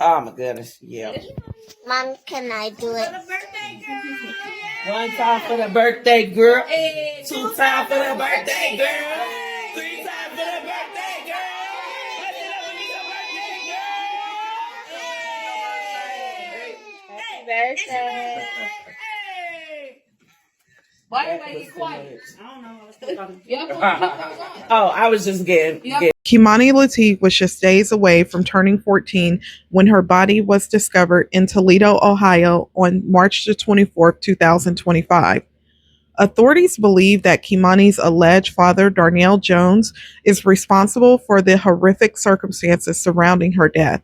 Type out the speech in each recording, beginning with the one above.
Oh my goodness, yeah. Mom, can I do it? One time for the birthday girl. Two times for the birthday girl. Three times for the birthday girl. Let's get up and meet the birthday girl. Happy birthday. Why everybody get quiet? I don't know. I was still talking. Oh, I was just getting. Kei'Mani Latigue was just days away from turning 14 when her body was discovered in Toledo, Ohio on March the 24th, 2025. Authorities believe that Kei'Mani's alleged father, Darnell Jones, is responsible for the horrific circumstances surrounding her death.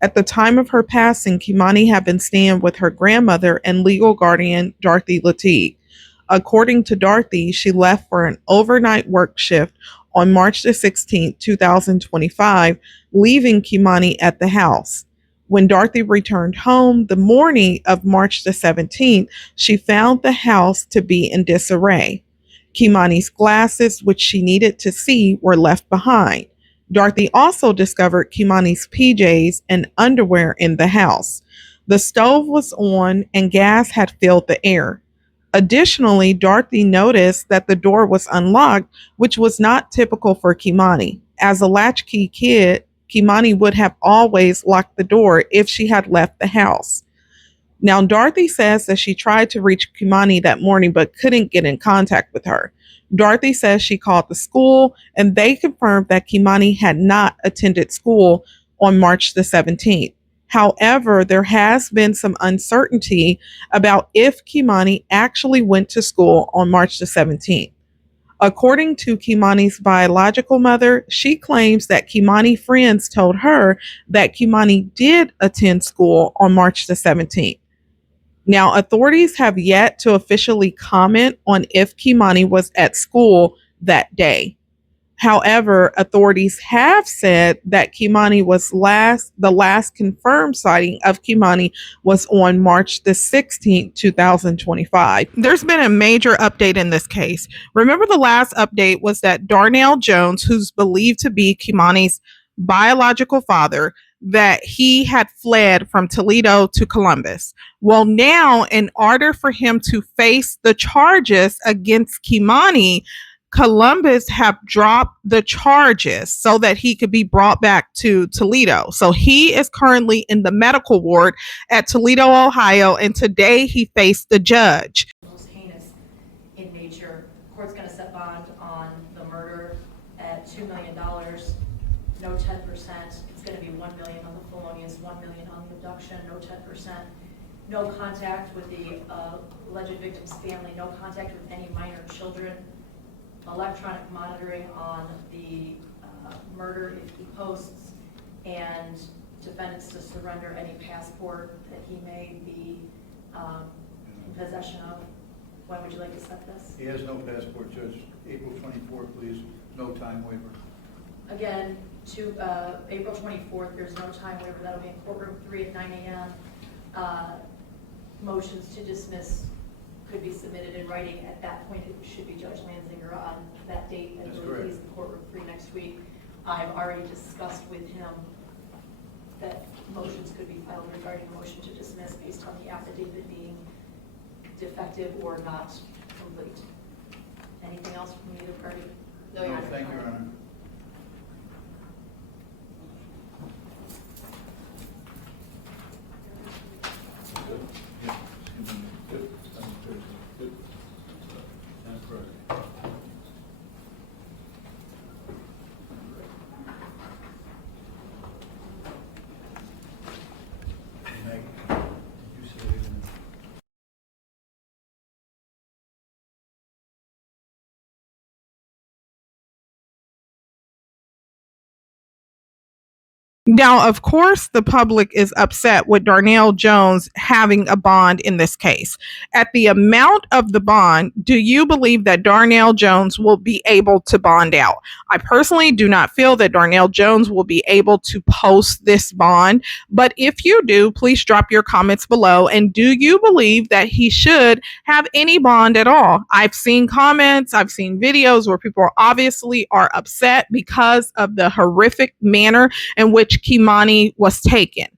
At the time of her passing, Kei'Mani had been staying with her grandmother and legal guardian, Dorothy Latigue. According to Dorothy, she left for an overnight work shift on March the 16th, 2025, leaving Kei'Mani at the house. When Dorothy returned home the morning of March the 17th, she found the house to be in disarray. Kei'Mani's glasses, which she needed to see, were left behind. Dorothy also discovered Kei'Mani's PJs and underwear in the house. The stove was on and gas had filled the air. Additionally, Dorothy noticed that the door was unlocked, which was not typical for Kei'Mani. As a latchkey kid, Kei'Mani would have always locked the door if she had left the house. Now, Dorothy says that she tried to reach Kei'Mani that morning but couldn't get in contact with her. Dorothy says she called the school and they confirmed that Kei'Mani had not attended school on March the 17th. However, there has been some uncertainty about if Kei'Mani actually went to school on March the 17th. According to Kei'Mani's biological mother, she claims that Kei'Mani friends told her that Kei'Mani did attend school on March the 17th. Now, authorities have yet to officially comment on if Kei'Mani was at school that day. However, authorities have said that Kei'Mani was the last confirmed sighting of Kei'Mani was on March the 16th, 2025. There's been a major update in this case. Remember, the last update was that Darnell Jones, who's believed to be Kei'Mani's biological father, that he had fled from Toledo to Columbus. Well, now, in order for him to face the charges against Kei'Mani, Columbus have dropped the charges so that he could be brought back to Toledo. So he is currently in the medical ward at Toledo, Ohio, and today he faced the judge. Most heinous in nature. Court's going to set bond on the murder at $2 million, no 10%. It's going to be $1 million on the felonious, $1 million on the abduction, no 10%. No contact with the alleged victim's family, no contact with any minor children. Electronic monitoring on the murder if he posts, and defendants to surrender any passport that he may be in possession of. When would you like to set this? He has no passport, Judge. April 24th, please. No time waiver. Again, to April 24th, there's no time waiver. That'll be in courtroom 3 at 9 a.m. Motions to dismiss could be submitted in writing. At that point, it should be Judge Lanzinger on that date, and he's in courtroom 3 next week. I've already discussed with him that motions could be filed regarding motion to dismiss based on the affidavit being defective or not complete. Anything else from either party? No, thank you, Your Honor. Now, of course, the public is upset with Darnell Jones having a bond in this case. At the amount of the bond, do you believe that Darnell Jones will be able to bond out? I personally do not feel that Darnell Jones will be able to post this bond, but if you do, please drop your comments below. And do you believe that he should have any bond at all? I've seen comments, I've seen videos where people obviously are upset because of the horrific manner in which Kei'Mani was taken.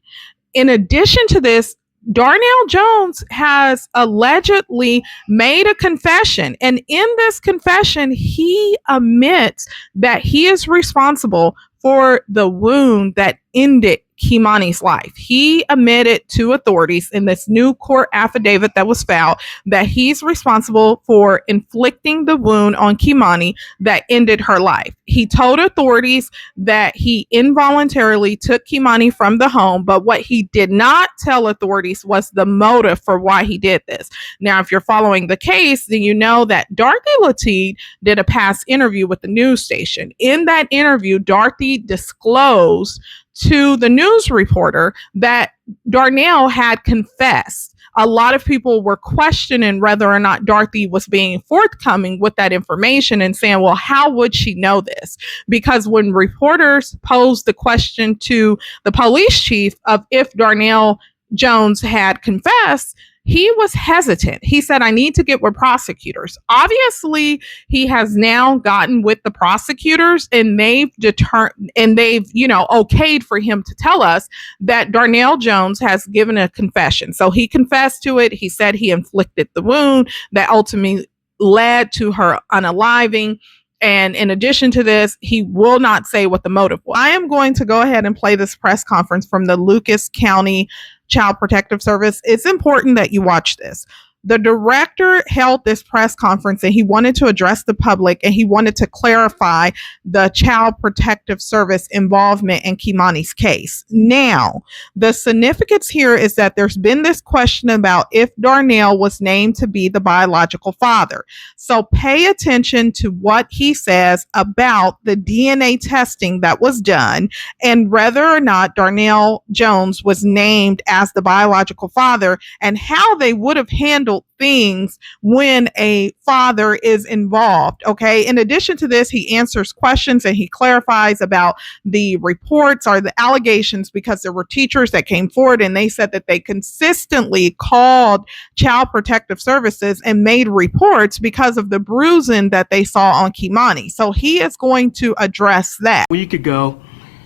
In addition to this, Darnell Jones has allegedly made a confession. And in this confession, he admits that he is responsible for the wound that ended Kei'Mani's life. He admitted to authorities in this new court affidavit that was filed that he's responsible for inflicting the wound on Kei'Mani that ended her life. He told authorities that he involuntarily took Kei'Mani from the home, but what he did not tell authorities was the motive for why he did this. Now, if you're following the case, then you know that Dorothy Latigue did a past interview with the news station. In that interview, Dorothy disclosed to the news reporter that Darnell had confessed. A lot of people were questioning whether or not Dorothy was being forthcoming with that information and saying, well, how would she know this? Because when reporters posed the question to the police chief of if Darnell Jones had confessed, he was hesitant. He said, I need to get with prosecutors. Obviously, he has now gotten with the prosecutors and they've okayed for him to tell us that Darnell Jones has given a confession. So he confessed to it. He said he inflicted the wound that ultimately led to her unaliving. And in addition to this, he will not say what the motive was. I am going to go ahead and play this press conference from the Lucas County Child Protective Service. It's important that you watch this. The director held this press conference and he wanted to address the public and he wanted to clarify the Child Protective Service involvement in Kei'Mani's case. Now, the significance here is that there's been this question about if Darnell was named to be the biological father. So pay attention to what he says about the DNA testing that was done and whether or not Darnell Jones was named as the biological father and how they would have handled things when a father is involved. Okay. In addition to this, he answers questions and he clarifies about the reports or the allegations because there were teachers that came forward and they said that they consistently called Child Protective Services and made reports because of the bruising that they saw on Kei'Mani. So he is going to address that. A week ago,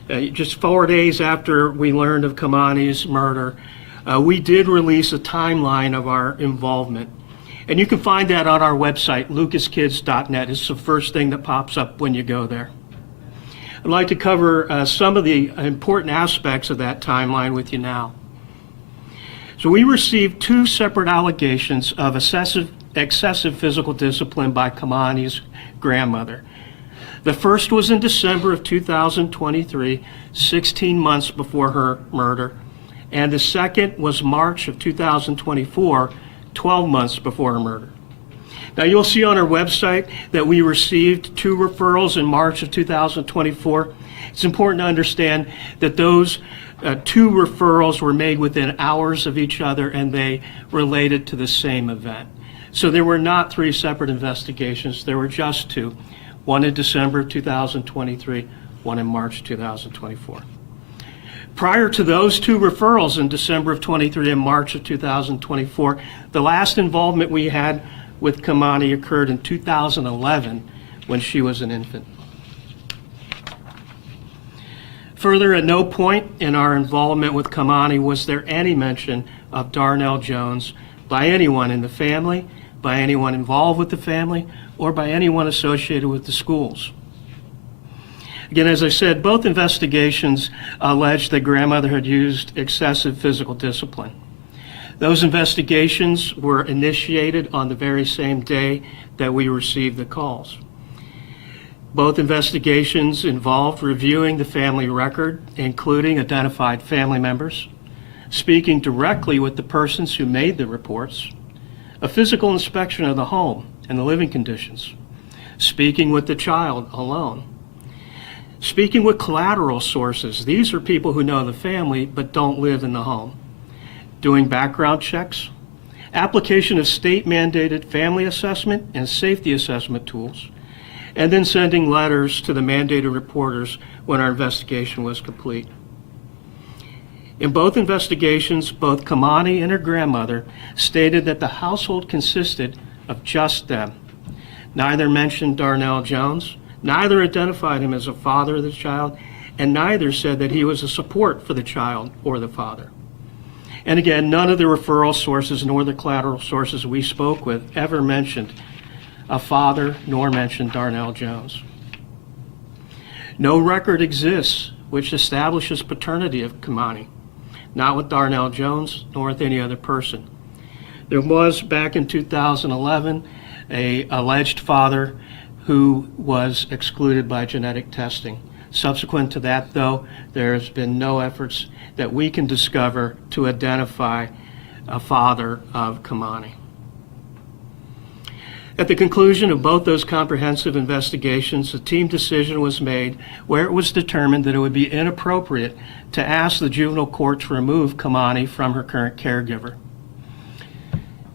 just 4 days after we learned of Kei'Mani's murder, we did release a timeline of our involvement. And you can find that on our website, lucaskids.net. It's the first thing that pops up when you go there. I'd like to cover some of the important aspects of that timeline with you now. So we received 2 separate allegations of excessive physical discipline by Kei'Mani's grandmother. The first was in December of 2023, 16 months before her murder. And the second was March of 2024, 12 months before her murder. Now you'll see on our website that we received 2 referrals in March of 2024. It's important to understand that those 2 referrals were made within hours of each other and they related to the same event. So there were not 3 separate investigations, there were just 2. One in December of 2023, one in March 2024. Prior to those 2 referrals in December of 23 and March of 2024, the last involvement we had with Kei'Mani occurred in 2011 when she was an infant. Further, at no point in our involvement with Kei'Mani was there any mention of Darnell Jones by anyone in the family, by anyone involved with the family, or by anyone associated with the schools. Again, as I said, both investigations alleged that grandmother had used excessive physical discipline. Those investigations were initiated on the very same day that we received the calls. Both investigations involved reviewing the family record, including identified family members, speaking directly with the persons who made the reports, a physical inspection of the home and the living conditions, speaking with the child alone, speaking with collateral sources. These are people who know the family but don't live in the home. Doing background checks, application of state-mandated family assessment and safety assessment tools, and then sending letters to the mandated reporters when our investigation was complete. In both investigations, both Kei'Mani and her grandmother stated that the household consisted of just them. Neither mentioned Darnell Jones, neither identified him as a father of the child, and neither said that he was a support for the child or the father. And again, none of the referral sources nor the collateral sources we spoke with ever mentioned a father nor mentioned Darnell Jones. No record exists which establishes paternity of Kei'Mani, not with Darnell Jones nor with any other person. There was, back in 2011, an alleged father who was excluded by genetic testing. Subsequent to that, though, there has been no efforts that we can discover to identify a father of Kei'Mani. At the conclusion of both those comprehensive investigations, a team decision was made where it was determined that it would be inappropriate to ask the juvenile court to remove Kei'Mani from her current caregiver.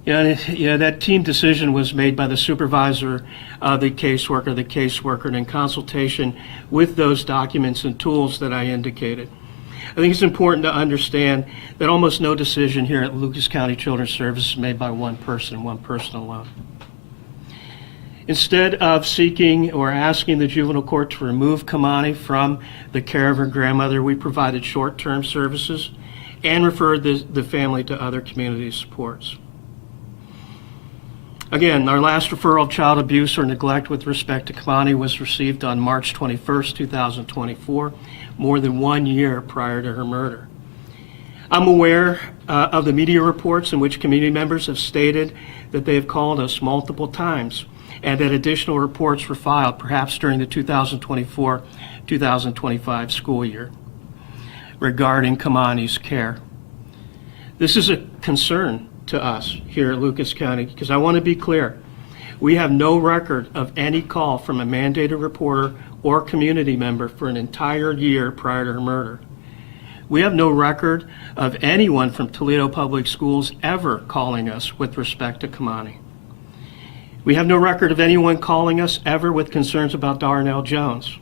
That team decision was made by the supervisor of the caseworker, and in consultation with those documents and tools that I indicated. I think it's important to understand that almost no decision here at Lucas County Children's Services is made by one person alone. Instead of seeking or asking the juvenile court to remove Kei'Mani from the care of her grandmother, we provided short-term services and referred the family to other community supports. Again, our last referral of child abuse or neglect with respect to Kei'Mani was received on March 21st, 2024, more than 1 year prior to her murder. I'm aware of the media reports in which community members have stated that they have called us multiple times and that additional reports were filed, perhaps during the 2024-2025 school year, regarding Kei'Mani's care. This is a concern to us here at Lucas County, because I want to be clear. We have no record of any call from a mandated reporter or community member for an entire year prior to her murder. We have no record of anyone from Toledo Public Schools ever calling us with respect to Kei'Mani. We have no record of anyone calling us ever with concerns about Darnell Jones.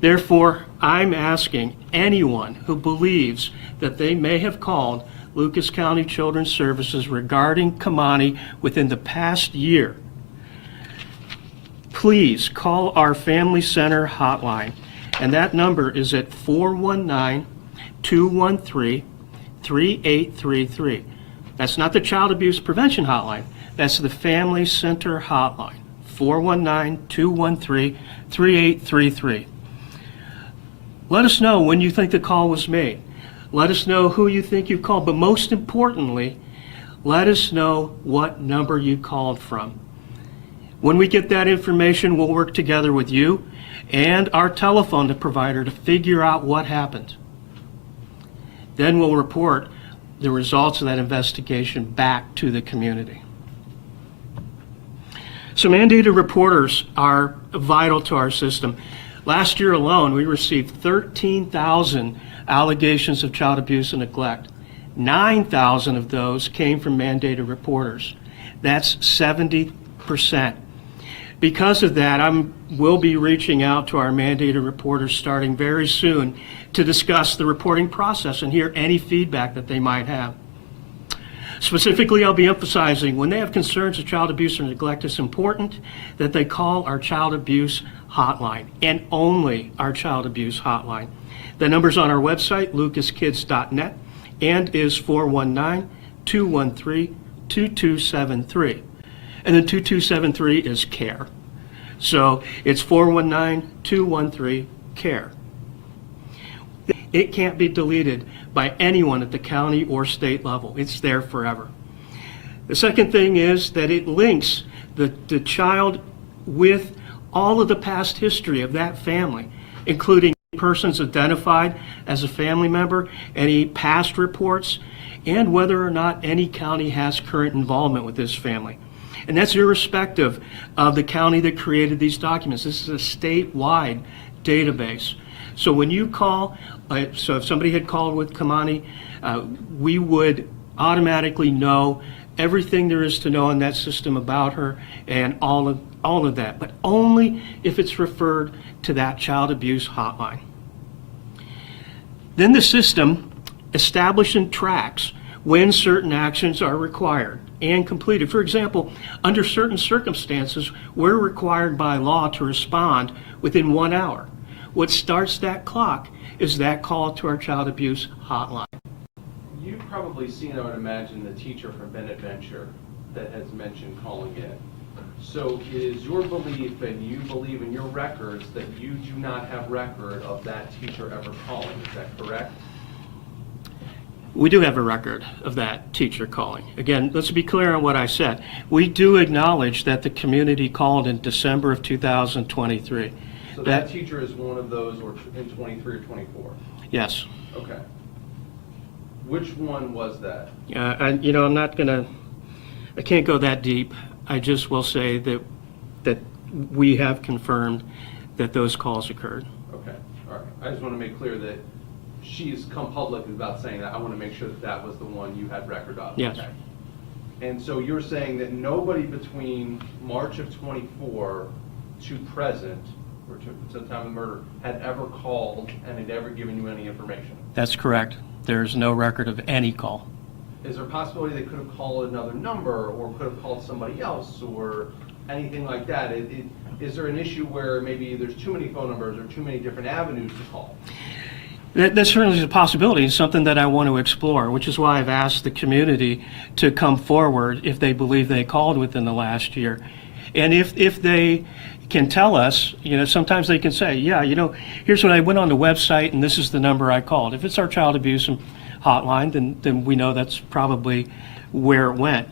Therefore, I'm asking anyone who believes that they may have called Lucas County Children's Services regarding Kei'Mani within the past year, please call our Family Center hotline, and that number is at 419-213-3833. That's not the Child Abuse Prevention Hotline. That's the Family Center hotline, 419-213-3833. Let us know when you think the call was made. Let us know who you think you called, but most importantly, let us know what number you called from. When we get that information, we'll work together with you and our telephone provider to figure out what happened. Then we'll report the results of that investigation back to the community. So mandated reporters are vital to our system. Last year alone, we received 13,000 allegations of child abuse and neglect. 9,000 of those came from mandated reporters. That's 70%. Because of that, we'll be reaching out to our mandated reporters starting very soon to discuss the reporting process and hear any feedback that they might have. Specifically, I'll be emphasizing when they have concerns of child abuse or neglect, it's important that they call our child abuse hotline, and only our child abuse hotline. The number's on our website, lucaskids.net, and is 419-213-2273. And then 2273 is CARE. So it's 419-213-CARE. It can't be deleted by anyone at the county or state level. It's there forever. The second thing is that it links the child with all of the past history of that family, including persons identified as a family member, any past reports, and whether or not any county has current involvement with this family. And that's irrespective of the county that created these documents. This is a statewide database. So when you call, so if somebody had called with Kei'Mani, we would automatically know everything there is to know in that system about her and all of that, but only if it's referred to that child abuse hotline. Then the system establishes and tracks when certain actions are required and completed. For example, under certain circumstances, we're required by law to respond within 1 hour. What starts that clock is that call to our child abuse hotline. You've probably seen, I would imagine, the teacher from Bennett Venture that has mentioned calling in. So it is your belief, and you believe in your records, that you do not have record of that teacher ever calling, is that correct? We do have a record of that teacher calling. Again, let's be clear on what I said. We do acknowledge that the community called in December of 2023. So that teacher is one of those, or in 23 or 24? Yes. Okay. Which one was that? And I'm not gonna, I can't go that deep. I just will say that we have confirmed that those calls occurred. Okay, all right. I just want to make clear that she's come public about saying that. I want to make sure that that was the one you had record of. Yes. Okay. And so you're saying that nobody between March of 24 to present, or to the time of the murder, had ever called and had ever given you any information? That's That's correct. There's no record of any call. Is there a possibility they could have called another number, or could have called somebody else, or anything like that? Is there an issue where maybe there's too many phone numbers or too many different avenues to call? That certainly is a possibility. It's something that I want to explore, which is why I've asked the community to come forward if they believe they called within the last year. And if they can tell us, sometimes they can say, yeah, here's what I went on the website and this is the number I called. If it's our child abuse hotline, then we know that's probably where it went.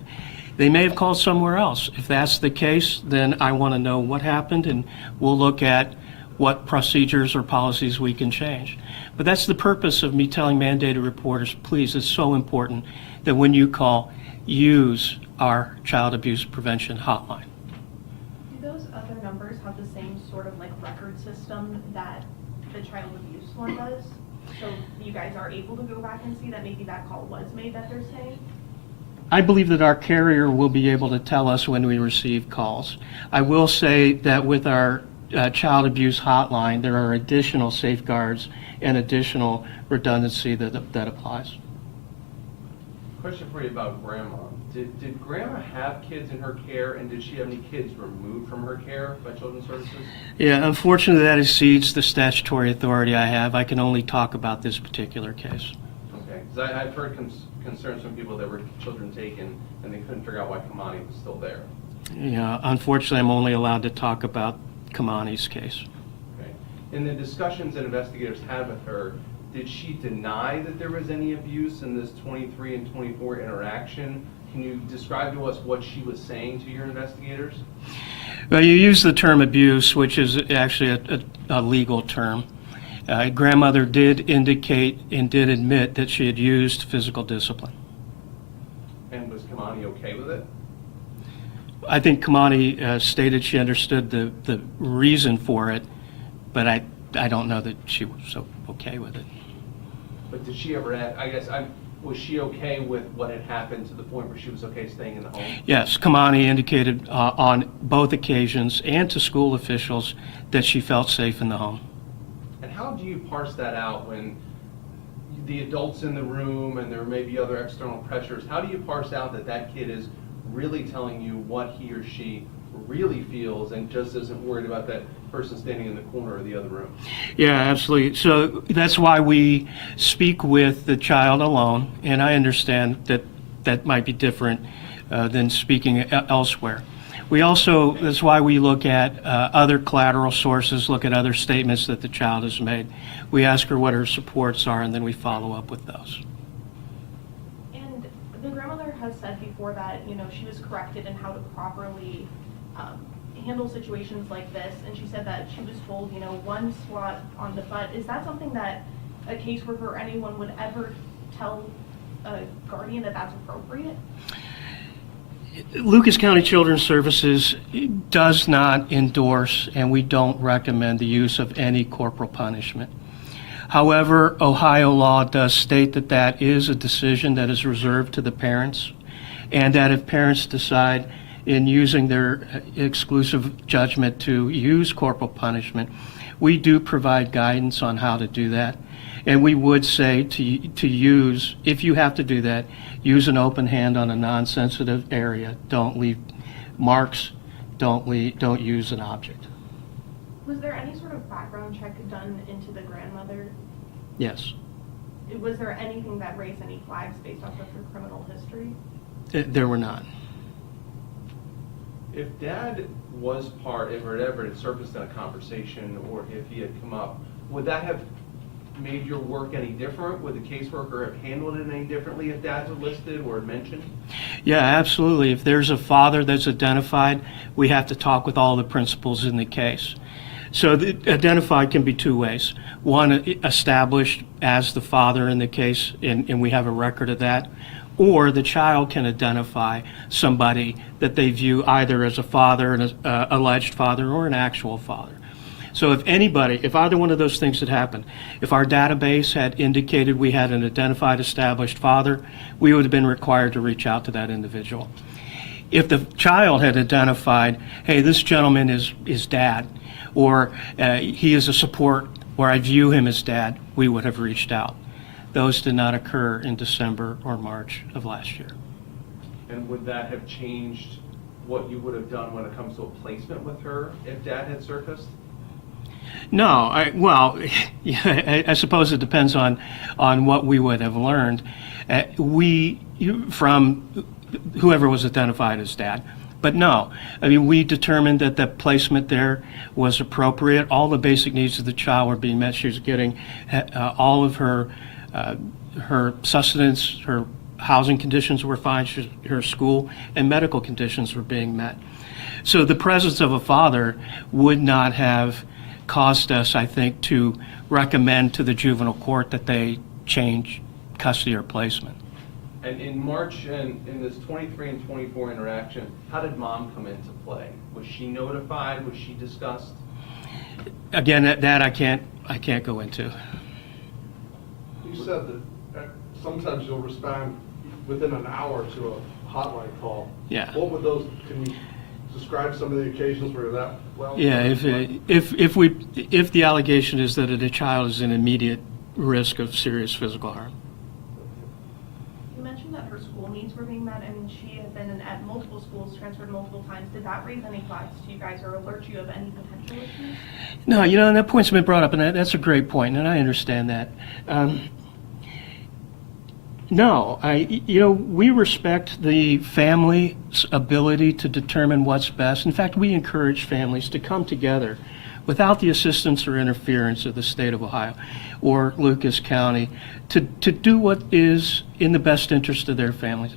They may have called somewhere else. If that's the case, then I want to know what happened, and we'll look at what procedures or policies we can change. But that's the purpose of me telling mandated reporters, please, it's so important that when you call, use our child abuse prevention hotline. Do those other numbers have the same sort of record system that the child abuse one does? So you guys are able to go back and see that maybe that call was made that they're saying? I believe that our carrier will be able to tell us when we receive calls. I will say that with our child abuse hotline, there are additional safeguards and additional redundancy that applies. Question for you about Grandma. Did Grandma have kids in her care, and did she have any kids removed from her care by Children's Services? Yeah, unfortunately that exceeds the statutory authority I have. I can only talk about this particular case. Okay, because I've heard concerns from people that were children taken and they couldn't figure out why Kei'Mani was still there. Yeah, unfortunately I'm only allowed to talk about Kei'Mani's case. Okay. In the discussions that investigators had with her, did she deny that there was any abuse in this 23 and 24 interaction? Can you describe to us what she was saying to your investigators? Well, you use the term abuse, which is actually a legal term. Grandmother did indicate and did admit that she had used physical discipline. And was Kei'Mani okay with it? I think Kei'Mani stated she understood the reason for it, but I don't know that she was so okay with it. But did she ever ask, was she okay with what had happened to the point where she was okay staying in the home? Yes, Kei'Mani indicated on both occasions and to school officials that she felt safe in the home. And how do you parse that out when the adults in the room and there may be other external pressures? How do you parse out that that kid is really telling you what he or she really feels and just isn't worried about that person standing in the corner of the other room? Yeah, absolutely. So that's why we speak with the child alone, and I understand that that might be different than speaking elsewhere. We also, that's why we look at other collateral sources, look at other statements that the child has made. We ask her what her supports are, and then we follow up with those. And the grandmother has said before that, she was corrected in how to properly handle situations like this, and she said that she was told, one swat on the butt. Is that something that a caseworker or anyone would ever tell a guardian that that's appropriate? Lucas County Children's Services does not endorse, and we don't recommend the use of any corporal punishment. However, Ohio law does state that that is a decision that is reserved to the parents, and that if parents decide in using their exclusive judgment to use corporal punishment, we do provide guidance on how to do that. And we would say to use, if you have to do that, use an open hand on a non-sensitive area. Don't leave marks. Don't use an object. Was there any sort of background check done into the grandmother? Yes. Was there anything that raised any flags based off of her criminal history? There were none. If Dad was part, if it ever had surfaced in a conversation, or if he had come up, would that have made your work any different? Would the caseworker have handled it any differently if Dads were listed or mentioned? Yeah, absolutely. If there's a father that's identified, we have to talk with all the principals in the case. So the identified can be two ways. One, established as the father in the case, and we have a record of that. Or the child can identify somebody that they view either as a father, an alleged father, or an actual father. So if anybody, if either one of those things had happened, if our database had indicated we had an identified established father, we would have been required to reach out to that individual. If the child had identified, hey, this gentleman is Dad, or he is a support, or I view him as Dad, we would have reached out. Those did not occur in December or March of last year. And would that have changed what you would have done when it comes to a placement with her if Dad had surfaced? No, I suppose it depends on what we would have learned. From whoever was identified as Dad. But no, I mean, we determined that the placement there was appropriate. All the basic needs of the child were being met. She was getting all of her sustenance, her housing conditions were fine, her school and medical conditions were being met. So the presence of a father would not have caused us, I think, to recommend to the juvenile court that they change custody or placement. And in March, and in this 23 and 24 interaction, how did Mom come into play? Was she notified? Was she discussed? Again, that I can't go into. You said that sometimes you'll respond within an hour to a hotline call. Yeah. What would those, can you describe some of the occasions where that, well? Yeah, if the allegation is that a child is in immediate risk of serious physical harm. You mentioned that her school needs were being met, and she had been at multiple schools, transferred multiple times. Did that raise any flags to you guys or alert you of any potential issues? No, and that point's been brought up, and that's a great point, and I understand that. No, we respect the family's ability to determine what's best. In fact, we encourage families to come together without the assistance or interference of the state of Ohio or Lucas County to do what is in the best interest of their families.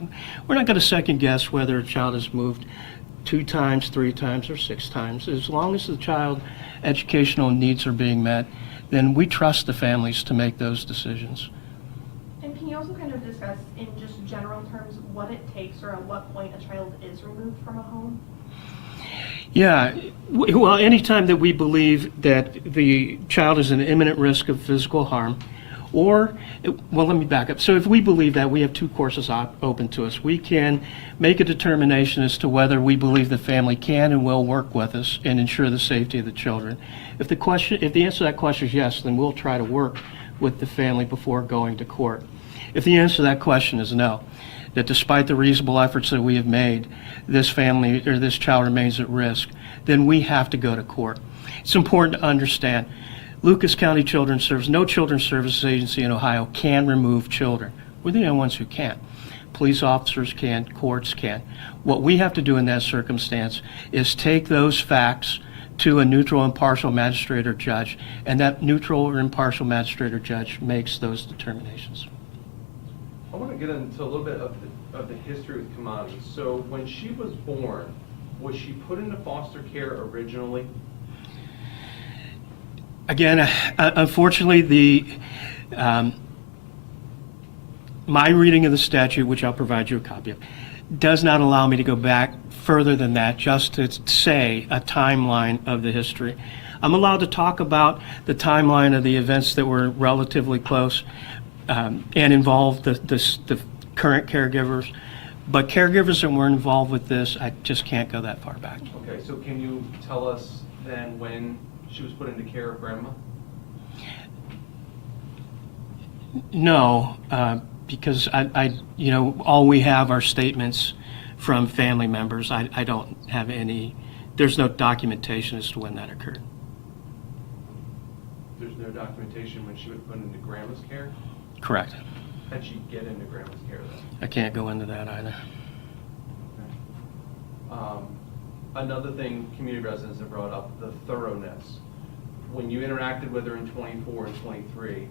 We're not going to second guess whether a child is moved 2 times, 3 times, or 6 times. As long as the child educational needs are being met, then we trust the families to make those decisions. And can you also kind of discuss in just general terms what it takes or at what point a child is removed from a home? Yeah, well, anytime that we believe that the child is in imminent risk of physical harm, or, well, let me back up. So if we believe that, we have 2 courses open to us. We can make a determination as to whether we believe the family can and will work with us and ensure the safety of the children. If the answer to that question is yes, then we'll try to work with the family before going to court. If the answer to that question is no, that despite the reasonable efforts that we have made, this family or this child remains at risk, then we have to go to court. It's important to understand, Lucas County Children's Service, no children's services agency in Ohio can remove children. We're the only ones who can. Police officers can, courts can. What we have to do in that circumstance is take those facts to a neutral, impartial magistrate or judge, and that neutral or impartial magistrate or judge makes those determinations. I want to get into a little bit of the history with Kei'Mani. So when she was born, was she put into foster care originally? Again, unfortunately, my reading of the statute, which I'll provide you a copy of, does not allow me to go back further than that, just to say a timeline of the history. I'm allowed to talk about the timeline of the events that were relatively close and involved the current caregivers, but caregivers that weren't involved with this, I just can't go that far back. Okay, so can you tell us then when she was put into care of Grandma? No, because all we have are statements from family members. I don't have any, there's no documentation as to when that occurred. There's no documentation when she was put into Grandma's care? Correct. How'd she get into grandma's care then? I can't go into that either. Another thing community residents have brought up, the thoroughness. When you interacted with her in 24 and 23,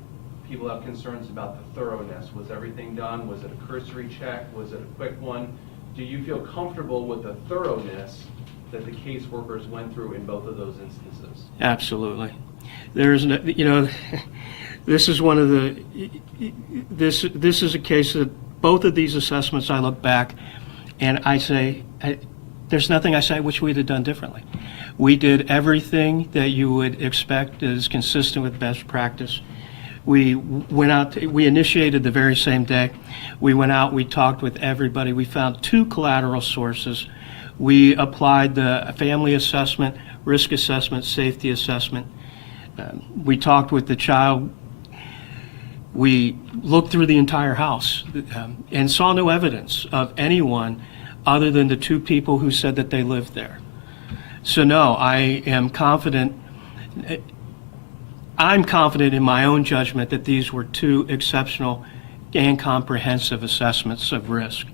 people have concerns about the thoroughness. Was everything done? Was it a cursory check? Was it a quick one? Do you feel comfortable with the thoroughness that the caseworkers went through in both of those instances? Absolutely. There's no, you know, this is one of the, this is a case that both of these assessments I look back and I say, there's nothing I say I wish we'd have done differently. We did everything that you would expect is consistent with best practice. We went out, we initiated the very same day. We went out, we talked with everybody. We found 2 collateral sources. We applied the family assessment, risk assessment, safety assessment. We talked with the child. We looked through the entire house and saw no evidence of anyone other than the 2 people who said that they lived there. So no, I am confident. I'm confident in my own judgment that these were 2 exceptional and comprehensive assessments of risk.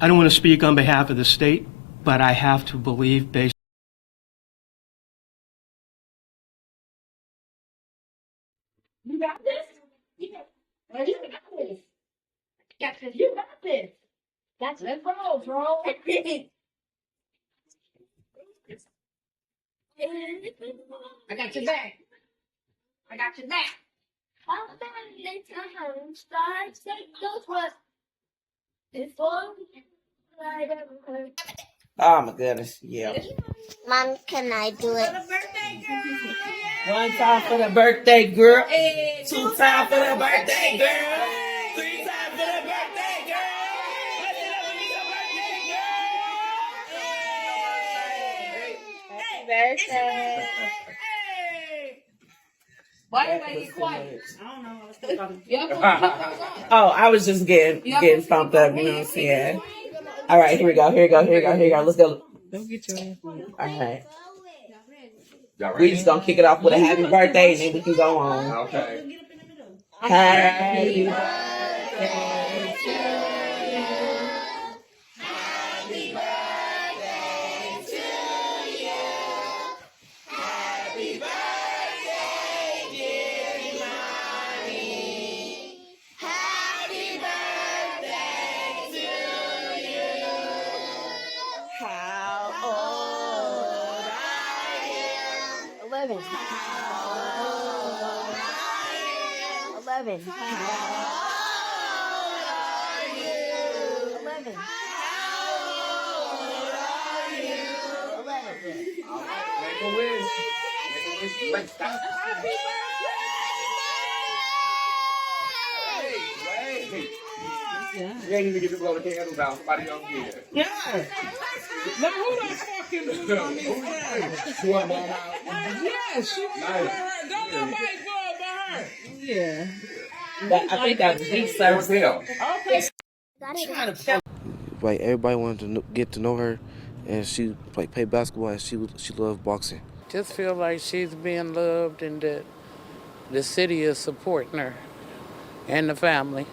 I don't want to speak on behalf of the state, but I have to believe based. You got this? Yeah. You got this. You got this. Let's roll, bro. I got your back. I got your back. Oh my goodness, yeah. Mom, can I do it? One time for the birthday girl. 2 times for the birthday girl. 3 times for the birthday girl. Let's get up and meet the birthday girl. Happy birthday. Why everybody get quiet? I don't know. I was still talking. Oh, I was just getting pumped up, you know what I'm saying? All right, here we go. Let's go. Don't get your ass. All right. We just gonna kick it off with a happy birthday and then we can go on. Okay. Happy birthday to you. Happy birthday to you. Happy birthday, dear Kei'Mani. Happy birthday to you. How old are you? 11. How old are you? 11. How old are you? 11. How old are you? 11. Make a wish. Let's stop. Happy You ain't even get to blow the candles out. Somebody else did. Yeah. Now who the fucking blew on me? You want mom out? Yeah, she was by her. Don't nobody go by her. Yeah. But I think that was deep service. Okay. Like everybody wanted to get to know her, and she like played basketball and she loved boxing. Just feel like she's being loved and that the city is supporting her and the family.